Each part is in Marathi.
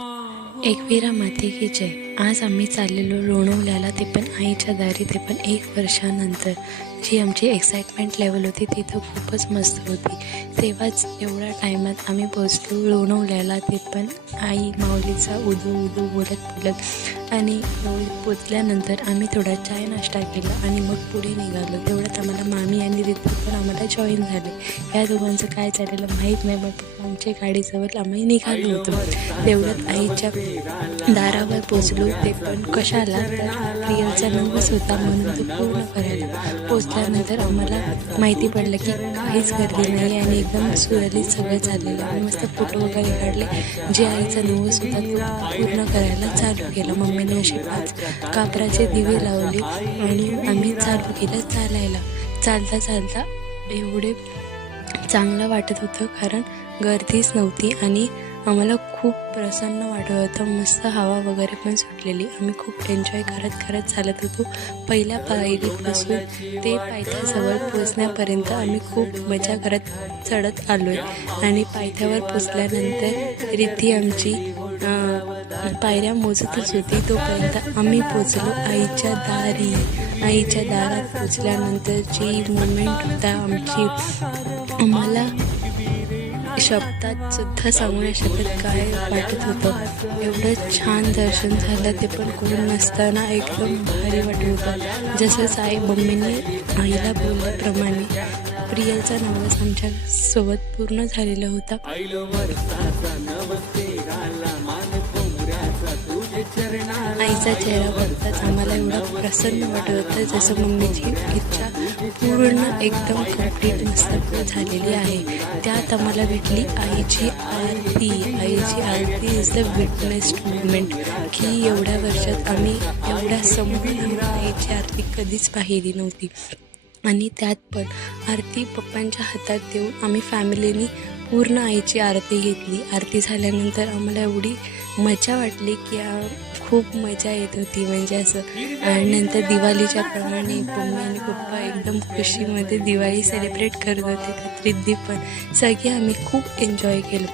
एकवीरा माते की जय. आज आम्ही चाललेलो लोणवल्याला, ते पण आईच्या दारी, ते पण 1 वर्षानंतर. जी आमची एक्साइटमेंट लेवल होती ती तर खूपच मस्त होती. तेव्हाच एवढ्या टायमात आम्ही पोचलो लोणवल्याला, ते पण आई माऊलीचा उदू उदू बोलत बोलत. आणि पोचल्यानंतर आम्ही थोडा चाय नाश्ता केला आणि मग पुढे निघालो. तेवढ्यात आम्हाला मामी आणि रितू पण आम्हाला जॉईन झाले. या दोघांचं काय चाललेलं माहीत नाही, पण आमच्या गाडीजवळ आम्ही निघालो होतो. तेवढ्यात आईच्या दारावर पोचलो. ते पण कशाला, तर प्रियलचा नवस होता म्हणून तो पूर्ण करायला. पोचल्यानंतर आम्हाला माहिती पडलं की काहीच गर्दी नाही आणि एकदम सुरळीत सगळं चाललेलं. आम्ही मस्त फोटो वगैरे काढले. जे आईचा नवस होता तो पूर्ण करायला चालू केला. मम्मीने असे 5 कापराचे दिवे लावले आणि आम्ही चालू केलं चालायला. चालता चालता एवढे चांगलं वाटत होतं, कारण गर्दीच नव्हती आणि आम्हाला खूप प्रसन्न वाटत होतं. मस्त हवा वगैरे पण सुटलेली. आम्ही खूप एन्जॉय करत चालत होतो. पहिल्या पायरीपासून ते पायथ्याजवळ पोचण्यापर्यंत आम्ही खूप मजा करत चढत आलो आहे. आणि पायथ्यावर पोचल्यानंतर रिद्धी आमची पायऱ्या मोजतच होती. तोपर्यंत आम्ही पोचलो आईच्या दारी. आईच्या दारात पोचल्यानंतर जी मोमेंट होता आमची, आम्हाला शब्दात सुद्धा सांगू नाही शकत काय वाटत होतं. एवढं छान दर्शन झालं, ते पण कोण नसताना. एकदम भारी वाटत होतं. जसंच आई मम्मीने आईला बोलल्याप्रमाणे प्रियलचा नवस आमच्या सोबत पूर्ण झालेला होता. आईचा चेहरा बघताच आम्हाला एवढं प्रसन्न वाटत होतं, जसं मम्मीची इच्छा पूर्ण एकदम कंप्लीट मस्त झालेली आहे. त्यात आम्हाला भेटली आईची आरती. आईची आरती इज द विटनेस्ड मुमेंट, की एवढ्या वर्षात आम्ही एवढ्या समोर आईची आरती कधीच पाहिली नव्हती. आणि त्यात पण आरती पप्पांच्या हातात देऊन आम्ही फॅमिलीनी पूर्ण आईची आरती घेतली. आरती झाल्यानंतर आम्हाला एवढी मजा वाटली की खूप मजा येत होती, म्हणजे असं. आणि नंतर दिवाळीच्या प्रमाणे मम्मी आणि पप्पा एकदम खुशीमध्ये दिवाळी सेलिब्रेट करत होते. त्यात रिद्धी पण. सगळे आम्ही खूप एन्जॉय केलं,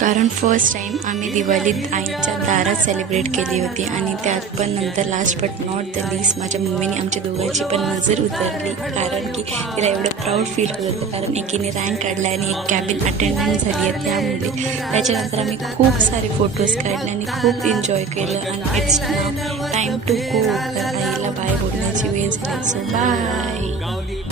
कारण फर्स्ट टाईम आम्ही दिवाळीत आईच्या दारात सेलिब्रेट केली होती. आणि त्यात पण नंतर last but not the least माझ्या मम्मीने आमच्या दोघांची पण नजर उतरली, कारण की तिला एवढं प्राऊड फील होत होतं, कारण एकीने रँक काढला आणि एक कॅबिन अटेंडंट झाली आहे. त्यामुळे त्याच्यानंतर आम्ही खूप सारे फोटोज काढले आणि खूप एन्जॉय केलं. आणि it's now time to go. तर आईला बाय बोलण्याची वेळ झाली. So bye.